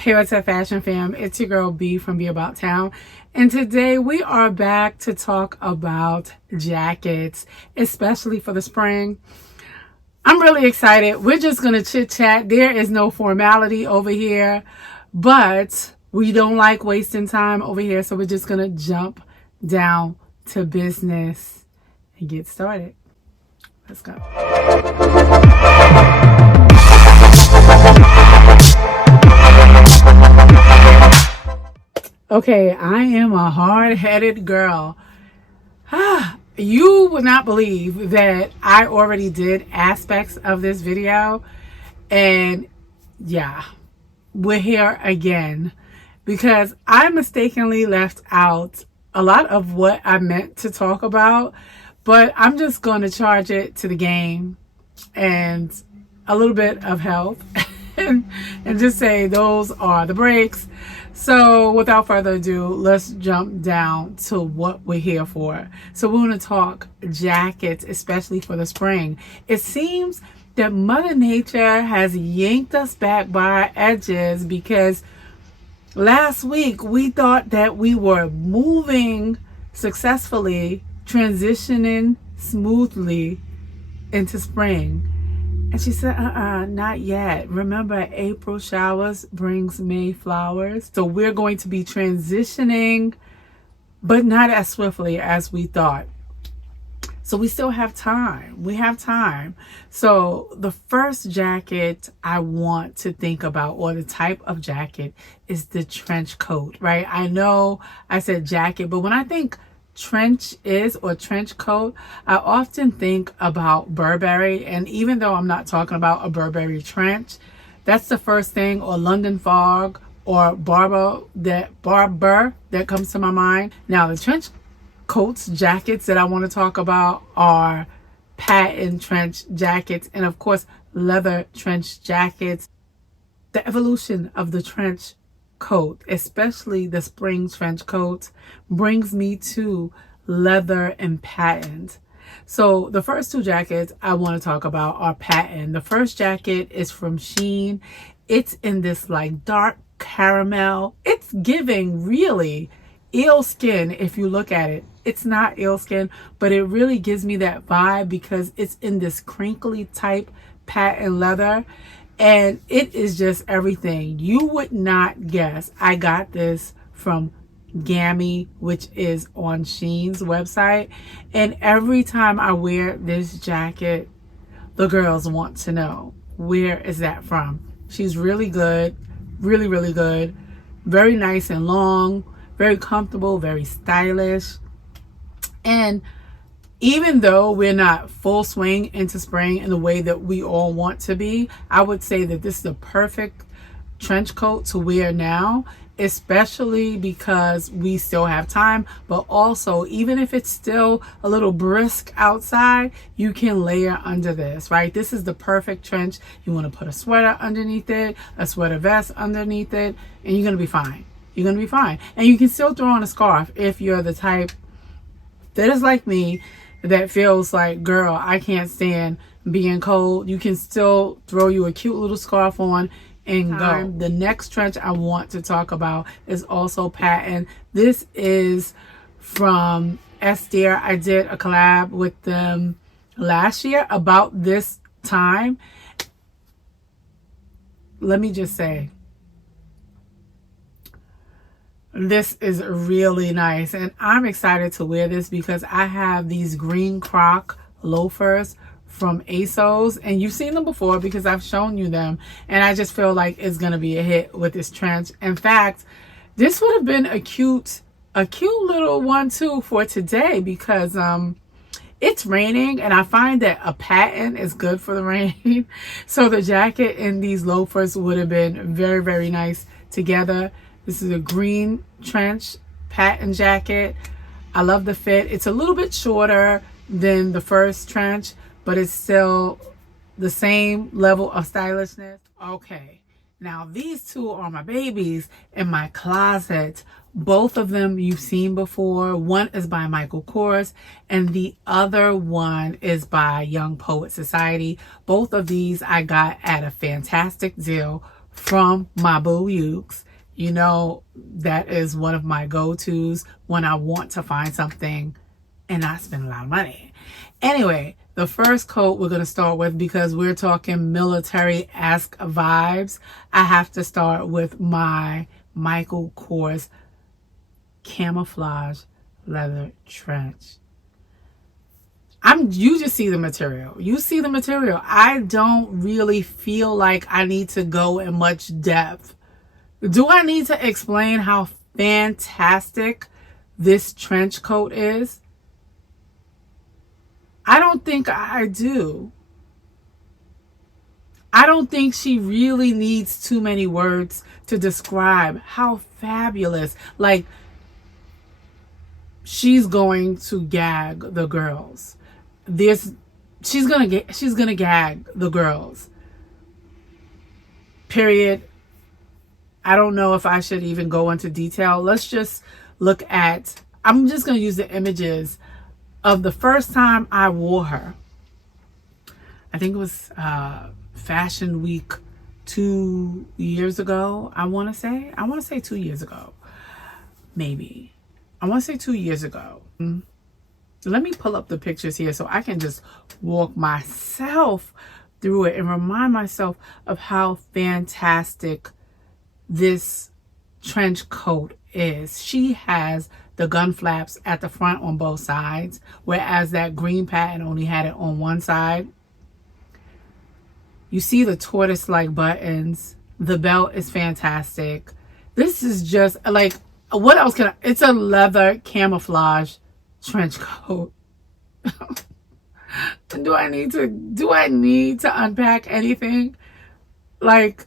Hey, what's up, fashion fam? It's your girl B from Be About Town, and today we are back to talk about jackets, especially for the spring. I'm really excited. We're just gonna chit chat. There is no formality over here, but we don't like wasting time over here, so we're just gonna jump down to business and get started. Let's go. Okay, I am a hard-headed girl. You would not believe that I already did aspects of this video, and yeah, we're here again because I mistakenly left out a lot of what I meant to talk about, but I'm just going to charge it to the game and a little bit of health and just say those are the breaks. So without further ado, let's jump down to what we're here for. So we're going to talk jackets, especially for the spring. It seems that Mother Nature has yanked us back by our edges because last week we thought that we were moving successfully, transitioning smoothly into spring. And she said, not yet. Remember, April showers brings May flowers. So we're going to be transitioning, but not as swiftly as we thought. So we still have time. We have time. So the first jacket I want to think about, or the type of jacket, is the trench coat, right? I know I said jacket, but when I think trench coat, I often think about Burberry. And even though I'm not talking about a Burberry trench, that's the first thing, or London Fog, or Barber that comes to my mind. Now the trench coats, jackets that I want to talk about are patent trench jackets, and of course leather trench jackets. The evolution of the trench coat, especially the spring trench coat, brings me to leather and patent. So the first two jackets I want to talk about are patent. The first jacket is from Shein. It's in this like dark caramel. It's giving really eel skin. If you look at it, it's not eel skin, but it really gives me that vibe because it's in this crinkly type patent leather. And it is just everything. You would not guess. I got this from Gammy, which is on Shein's website. And every time I wear this jacket, the girls want to know, where is that from? She's really good. Really, really good. Very nice and long. Very comfortable. Very stylish. And even though we're not full swing into spring in the way that we all want to be, I would say that this is the perfect trench coat to wear now, especially because we still have time. But also, even if it's still a little brisk outside, you can layer under this, right? This is the perfect trench. You want to put a sweater underneath it, a sweater vest underneath it, and you're going to be fine. You're going to be fine. And you can still throw on a scarf if you're the type that is like me, that feels like, girl, I can't stand being cold. You can still throw you a cute little scarf on and go. The next trench I want to talk about is also patent. This is from Esther. I did a collab with them last year about this time. Let me just say, this is really nice, and I'm excited to wear this because I have these green croc loafers from ASOS, and you've seen them before because I've shown you them, and I just feel like it's gonna be a hit with this trench. In fact, this would have been a cute little one too for today because it's raining, and I find that a patent is good for the rain. So the jacket and these loafers would have been very, very nice together. This is a green trench patent jacket. I love the fit. It's a little bit shorter than the first trench, but it's still the same level of stylishness. Okay, now these two are my babies in my closet. Both of them you've seen before. One is by Michael Kors, and the other one is by Young Poet Society. Both of these I got at a fantastic deal from my Boo Ukes. You know, that is one of my go-tos when I want to find something and not spend a lot of money. Anyway, the first coat we're going to start with, because we're talking military-esque vibes, I have to start with my Michael Kors camouflage leather trench. You just see the material. You see the material. I don't really feel like I need to go in much depth. Do I need to explain how fantastic this trench coat is? I don't think I do. I don't think she really needs too many words to describe how fabulous. Like, she's going to gag the girls. She's gonna gag the girls. Period. I don't know if I should even go into detail. Let's just look at, I'm just gonna use the images of the first time I wore her. I think it was Fashion Week 2 years ago. I want to say 2 years ago, maybe. I want to say 2 years ago. Let me pull up the pictures here so I can just walk myself through it and remind myself of how fantastic this trench coat is. She has the gun flaps at the front on both sides, whereas that green pattern only had it on one side. You see the tortoise-like buttons. The belt is fantastic. This is just like, what else can I, it's a leather camouflage trench coat. Do I need to unpack anything? Like,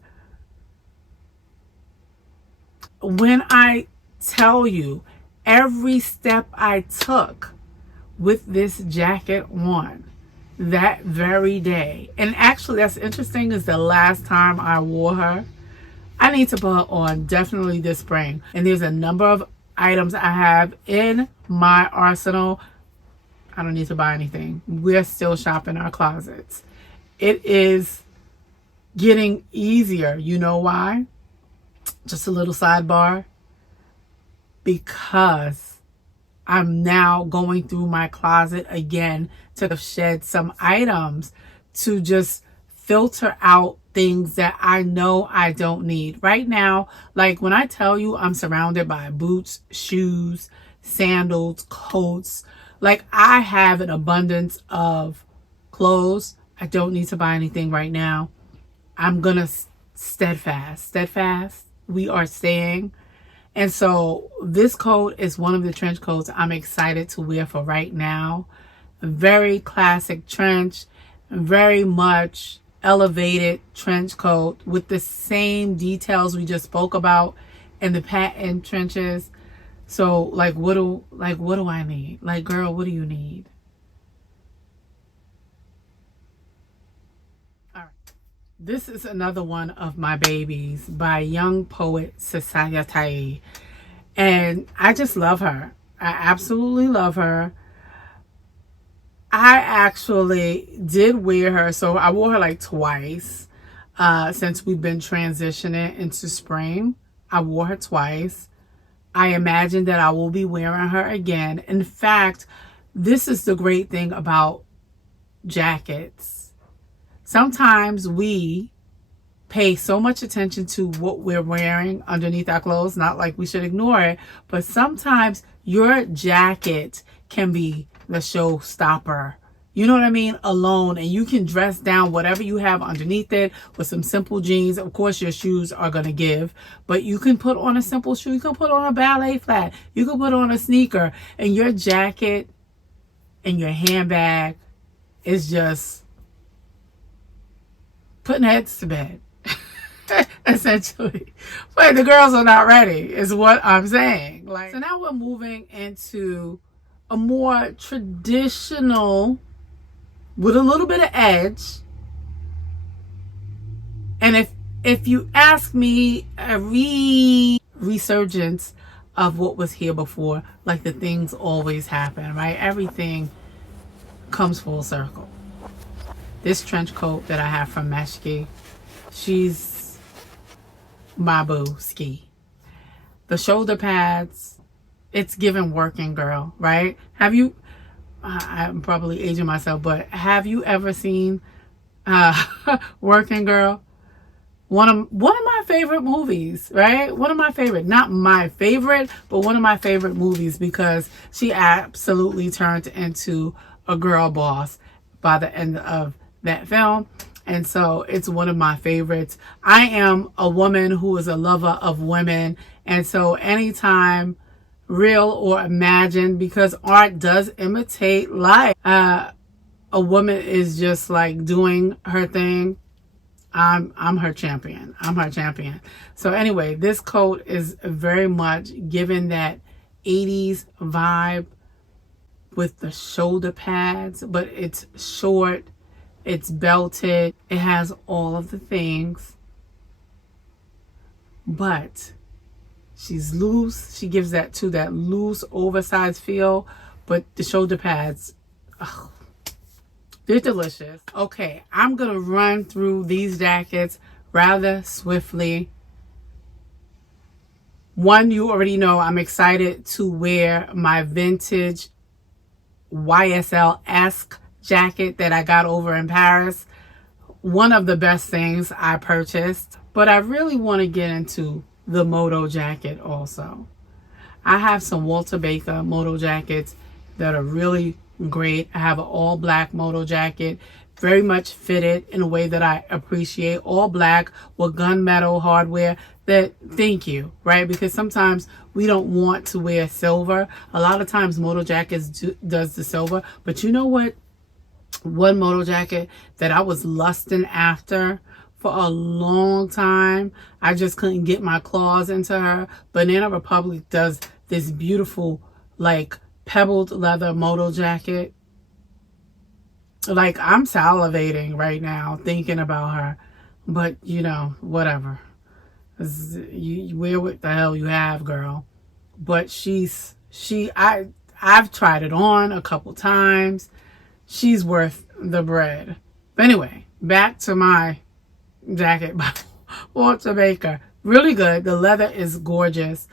when I tell you every step I took with this jacket on that very day, and actually that's interesting, is the last time I wore her. I need to put her on definitely this spring, and there's a number of items I have in my arsenal. I don't need to buy anything. We're still shopping our closets. It is getting easier. You know why? Just a little sidebar. Because I'm now going through my closet again to shed some items, to just filter out things that I know I don't need. Right now, like when I tell you I'm surrounded by boots, shoes, sandals, coats, like I have an abundance of clothes. I don't need to buy anything right now. I'm gonna steadfast. We are staying. And so this coat is one of the trench coats I'm excited to wear for right now. Very classic trench, very much elevated trench coat with the same details we just spoke about in the patent trenches. So like, what do I need? Like, girl, what do you need? All right. This is another one of my babies by Young Poet Society. And I just love her. I absolutely love her. I actually did wear her. So I wore her like twice since we've been transitioning into spring. I wore her twice. I imagine that I will be wearing her again. In fact, this is the great thing about jackets. Sometimes we pay so much attention to what we're wearing underneath our clothes, not like we should ignore it, but sometimes your jacket can be the showstopper. You know what I mean? Alone, and you can dress down whatever you have underneath it with some simple jeans. Of course, your shoes are going to give, but you can put on a simple shoe. You can put on a ballet flat. You can put on a sneaker, and your jacket and your handbag is just putting heads to bed, essentially. But the girls are not ready, is what I'm saying. Like, so now we're moving into a more traditional, with a little bit of edge. And if you ask me, a resurgence of what was here before, like the things always happen, right? Everything comes full circle. This trench coat that I have from Meshki, she's my boo ski. The shoulder pads, it's given working girl, right? Have you, I'm probably aging myself, but have you ever seen Working Girl? One of my favorite movies, right? One of my favorite, not my favorite, but one of my favorite movies, because she absolutely turned into a girl boss by the end of that film. And so it's one of my favorites. I am a woman who is a lover of women. And so anytime, real or imagined, because art does imitate life, a woman is just like doing her thing, I'm her champion. I'm her champion. So anyway, this coat is very much given that 80s vibe with the shoulder pads, but it's short, it's belted, it has all of the things, but she's loose. She gives that loose, oversized feel, but the shoulder pads, ugh, they're delicious. Okay, I'm gonna run through these jackets rather swiftly. One, you already know I'm excited to wear my vintage YSL-esque jacket that I got over in Paris. One of the best things I purchased. But I really want to get into the Moto jacket also. I have some Walter Baker Moto jackets that are really great. I have an all black Moto jacket, very much fitted in a way that I appreciate. All black with gunmetal hardware. That, thank you, right? Because sometimes we don't want to wear silver. A lot of times Moto jackets does the silver, but you know what? One Moto jacket that I was lusting after for a long time, I just couldn't get my claws into her. Banana Republic does this beautiful, like, pebbled leather Moto jacket. Like, I'm salivating right now thinking about her, but you know, whatever. You wear what the hell you have, girl. But I've tried it on a couple times. She's worth the bread. But anyway, back to my jacket by Walter Baker. Really good. The leather is gorgeous.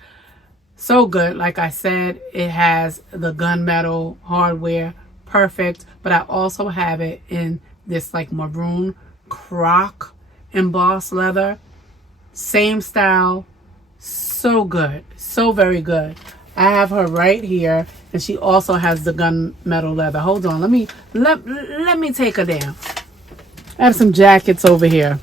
So good. Like I said, it has the gunmetal hardware. Perfect. But I also have it in this like maroon croc embossed leather. Same style. So good. So very good. I have her right here, and she also has the gunmetal leather. Hold on. Let me take her down. I have some jackets over here.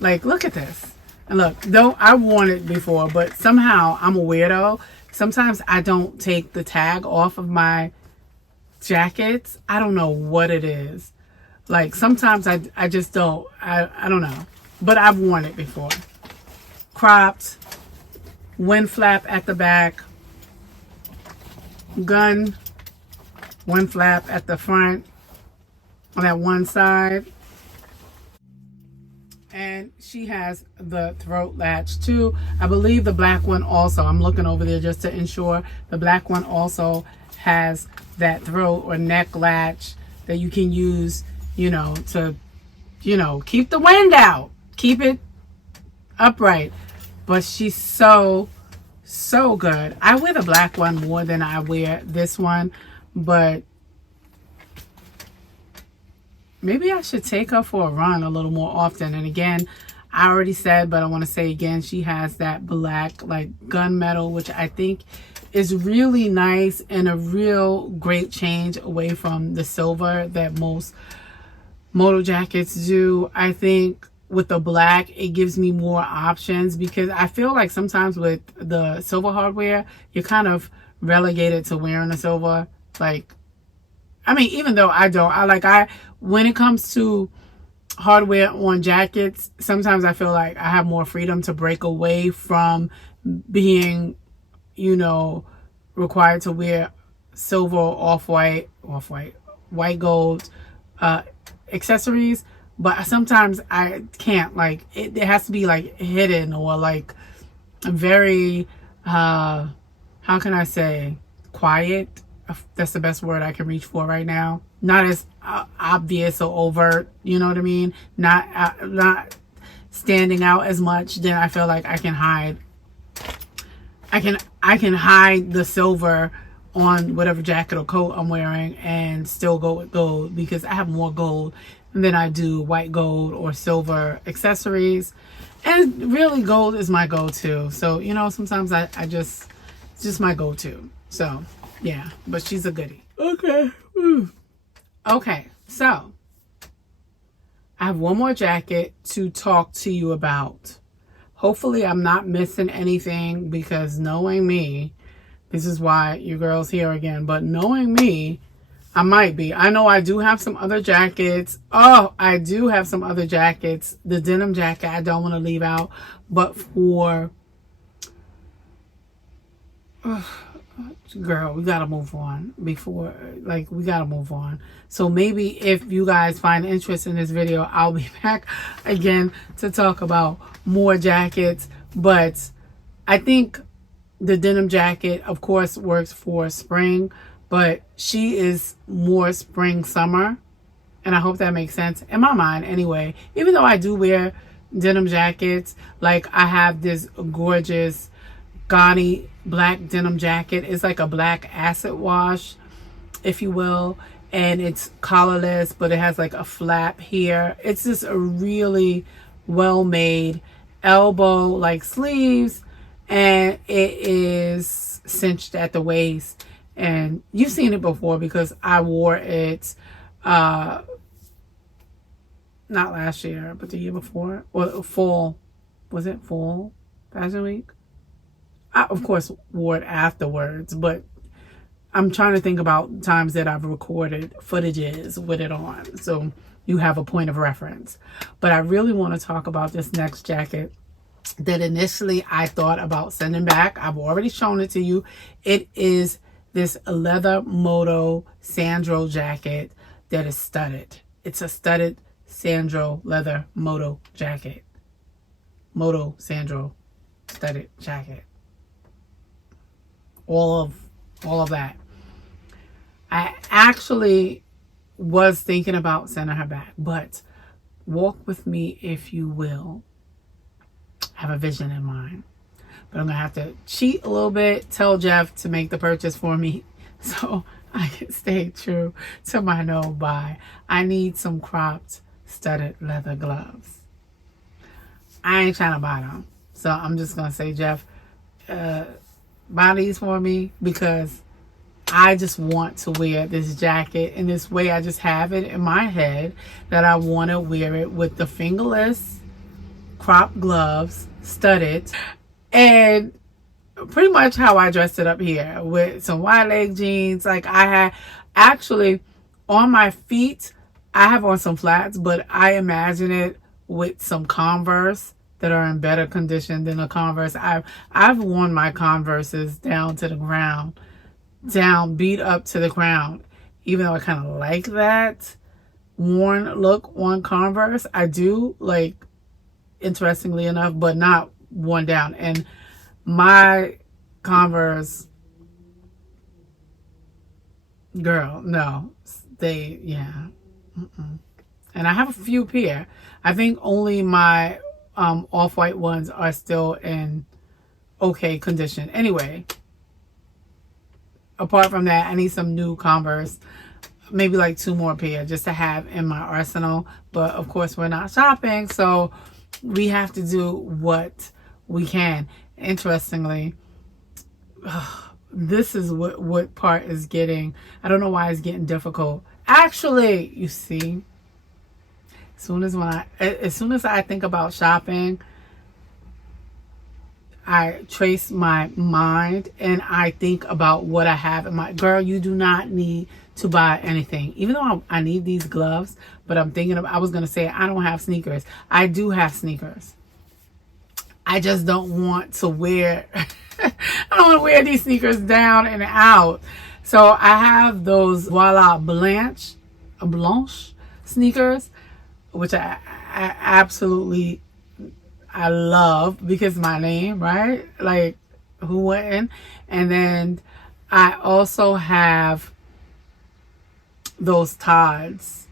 Like, look at this. And look, though I worn it before, but somehow I'm a weirdo. Sometimes I don't take the tag off of my jackets. I don't know what it is. Like, sometimes I just don't. I don't know. But I've worn it before. Cropped. Wind flap at the back. Gun. Wind flap at the front. On that one side. And she has the throat latch too. I believe the black one also, I'm looking over there just to ensure, the black one also has that throat or neck latch that you can use, you know, to, you know, keep the wind out, keep it upright. But she's so good. I wear the black one more than I wear this one, but maybe I should take her for a run a little more often. And again, I already said, but I want to say again, she has that black, like, gunmetal, which I think is really nice and a real great change away from the silver that most Moto jackets do. I think with the black, it gives me more options, because I feel like sometimes with the silver hardware, you're kind of relegated to wearing the silver. Like, I mean, even though when it comes to hardware on jackets, sometimes I feel like I have more freedom to break away from being, you know, required to wear silver, off-white, white gold accessories. But sometimes I can't, like, it has to be like hidden or like very, how can I say, quiet. That's the best word I can reach for right now. Not as obvious or overt, you know what I mean? Not standing out as much, then I feel like I can hide the silver on whatever jacket or coat I'm wearing and still go with gold, because I have more gold than I do white gold or silver accessories. And really, gold is my go-to. So, you know, sometimes it's just my go-to. So, yeah, but she's a goodie. Okay. Okay, so I have one more jacket to talk to you about. Hopefully I'm not missing anything, because knowing me, this is why your girl's here again, but knowing me, I might be. I know I do have some other jackets. Oh, I do have some other jackets. The denim jacket I don't want to leave out, but for... girl, we gotta move on before, like, we gotta move on. So maybe if you guys find interest in this video, I'll be back again to talk about more jackets. But I think the denim jacket, of course, works for spring, but she is more spring summer, and I hope that makes sense in my mind anyway. Even though I do wear denim jackets, like I have this gorgeous gaudy black denim jacket. It's like a black acid wash, if you will, and it's collarless, but it has like a flap here. It's just a really well made elbow like sleeves, and it is cinched at the waist. And you've seen it before because I wore it not last year, but the year before, or fall. Was it fall fashion week? I, of course, wore it afterwards, but I'm trying to think about times that I've recorded footages with it on, so you have a point of reference. But I really want to talk about this next jacket that initially I thought about sending back. I've already shown it to you. It is this leather Moto Sandro jacket that is studded. It's a studded Sandro leather Moto jacket. Moto Sandro studded jacket. All of that. I actually was thinking about sending her back, but walk with me if you will. I have a vision in mind, but I'm gonna have to cheat a little bit, tell Jeff to make the purchase for me so I can stay true to my no buy. I need some cropped studded leather gloves. I ain't trying to buy them, so I'm just gonna say, Jeff, buy these for me, because I just want to wear this jacket in this way. I just have it in my head that I want to wear it with the fingerless crop gloves, studded, and pretty much how I dressed it up here with some wide leg jeans. Like, I had actually on my feet, I have on some flats, but I imagine it with some Converse that are in better condition than the Converse. I've worn my Converses down to the ground, down, beat up to the ground. Even though I kind of like that worn look on Converse, I do, like, interestingly enough, but not worn down. And my Converse, girl, no, they, yeah. And I have a few pair. I think only my off-white ones are still in okay condition. Anyway, apart from that, I need some new Converse, maybe like 2 more pair just to have in my arsenal. But of course, we're not shopping, so we have to do what we can. Interestingly, this is what part is getting, I don't know why it's getting difficult. Actually, you see, as soon as I think about shopping, I trace my mind and I think about what I have in my... Girl, you do not need to buy anything. Even though I need these gloves, but I'm thinking of... I was going to say I don't have sneakers. I do have sneakers. I just don't want to wear... I don't want to wear these sneakers down and out. So I have those Voila Blanche sneakers, which I absolutely... I love because my name, right? Like, who wouldn't? And then I also have those Todds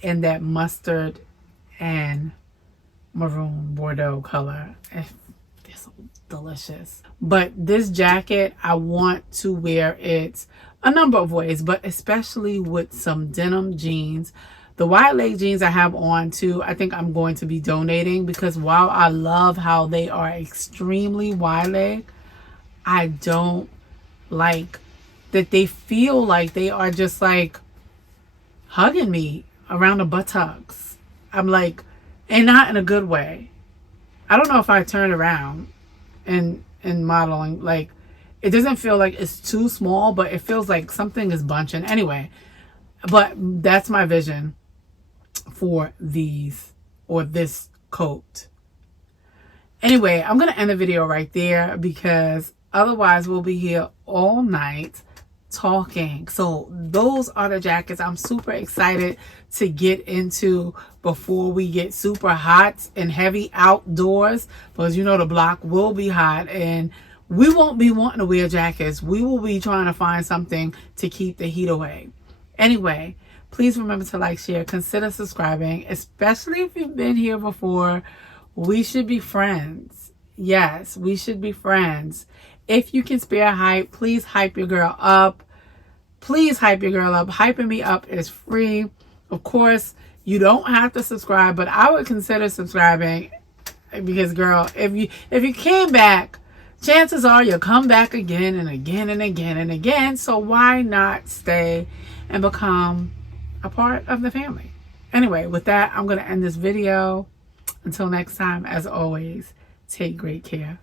in that mustard and maroon Bordeaux color. It's so delicious. But this jacket, I want to wear it a number of ways, but especially with some denim jeans. The wide leg jeans I have on too, I think I'm going to be donating, because while I love how they are extremely wide leg, I don't like that they feel like they are just like hugging me around the buttocks. I'm like, and not in a good way. I don't know if I turn around in modeling, like it doesn't feel like it's too small, but it feels like something is bunching anyway. But that's my vision for these, or this coat. Anyway, I'm gonna end the video right there, because otherwise we'll be here all night talking. So those are the jackets I'm super excited to get into before we get super hot and heavy outdoors, because you know the block will be hot and we won't be wanting to wear jackets. We will be trying to find something to keep the heat away. Anyway, please remember to like, share, consider subscribing, especially if you've been here before. We should be friends. Yes, we should be friends. If you can spare hype, please hype your girl up. Please hype your girl up. Hyping me up is free. Of course, you don't have to subscribe, but I would consider subscribing, because girl, if you came back, chances are you'll come back again and again and again and again. So why not stay and become a part of the family? Anyway, with that, I'm going to end this video. Until next time, as always, take great care.